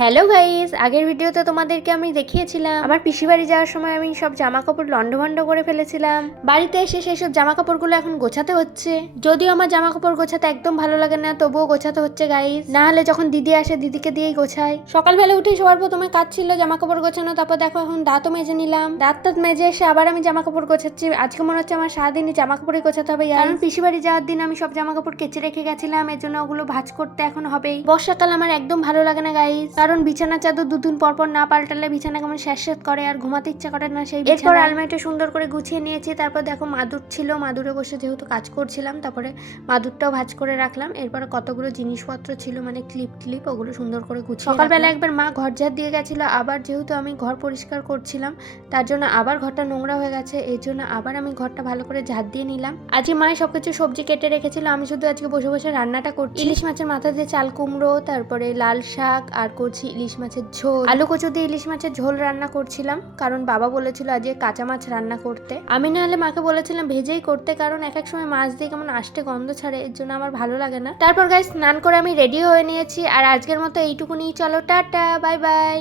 Hello guys, আগের ভিডিওতে তোমাদেরকে আমি দেখিয়েছিলাম আমার পিসি বাড়ি যাওয়ার সময় আমি সব জামা কাপড় লন্ডভন্ড করে ফেলেছিলাম। বাড়িতে এসে সেই সব জামা কাপড়গুলো এখন গোছাতে হচ্ছে। যদিও আমার জামা কাপড় গোছাতে একদম ভালো লাগে না, তবুও গোছাতে হচ্ছে গাইস। না হলে যখন দিদি আসে দিদিকে দিয়েই গোছাই। সকালবেলা উঠে সবার প্রথমে কাজ ছিল জামা কাপড় গোছানো, তারপর দেখো এখন দাঁতও মেজে নিলাম। দাঁত মেজে এসে আবার আমি জামা কাপড় গোছাচ্ছি। আজকে মনে হচ্ছে আমার সারাদিনই জামা কাপড়ই গোছাতে হবে, কারণ পিসি বাড়ি যাওয়ার দিন আমি সব জামা কাপড় কেচে রেখে গেছিলাম, এর জন্য ওগুলো ভাঁজ করতে এখন হবেই। বর্ষাকাল আমার একদম ভালো লাগে না গাইস, কারণ বিছানা চাদর দুদিন পর পর না পাল্টালে বিছানা কেমন স্যাঁত করে আর ঘুমাতে ইচ্ছা করে না। সেই এরপর আলমারিটা সুন্দর করে গুছিয়ে নিয়েছি। তারপর দেখো মাদুর ছিল, মাদুরে বসে যেহেতু কাজ করছিলাম, তারপরে মাদুরটাও ভাঁজ করে রাখলাম। এরপরে কতগুলো জিনিসপত্র ছিল, মানে ক্লিপ ওগুলো সুন্দর করে গুছিয়ে। সকালবেলা একবার মা ঘর ঝাড় দিয়ে গেছিল, আবার যেহেতু আমি ঘর পরিষ্কার করছিলাম তার জন্য আবার ঘরটা নোংরা হয়ে গেছে, এর জন্য আবার আমি ঘরটা ভালো করে ঝাড় দিয়ে নিলাম। আজকে মায়ে সবকিছু সবজি কেটে রেখেছিল, আমি শুধু আজকে বসে বসে রান্নাটা করছি। ইলিশ মাছের মাথা দিয়ে চাল কুমড়ো, তারপরে লাল শাক, আর করছি ইলিশ মাছের ঝোল। আলু কচু দিয়ে ইলিশ মাছের ঝোল রান্না করছিলাম, কারণ বাবা বলেছিল আজকে কাঁচা মাছ রান্না করতে। আমি না হলে মাকে বলেছিলাম ভেজেই করতে, কারণ এক এক সময় মাছ দিয়ে কেমন আষ্টে গন্ধ ছাড়ে, এর জন্য আমার ভালো লাগে না। তারপর গাইস স্নান করে আমি রেডি হয়ে নিয়েছি, আর আজকের মতো এইটুকুনি। চলো টাটা, বাই বাই।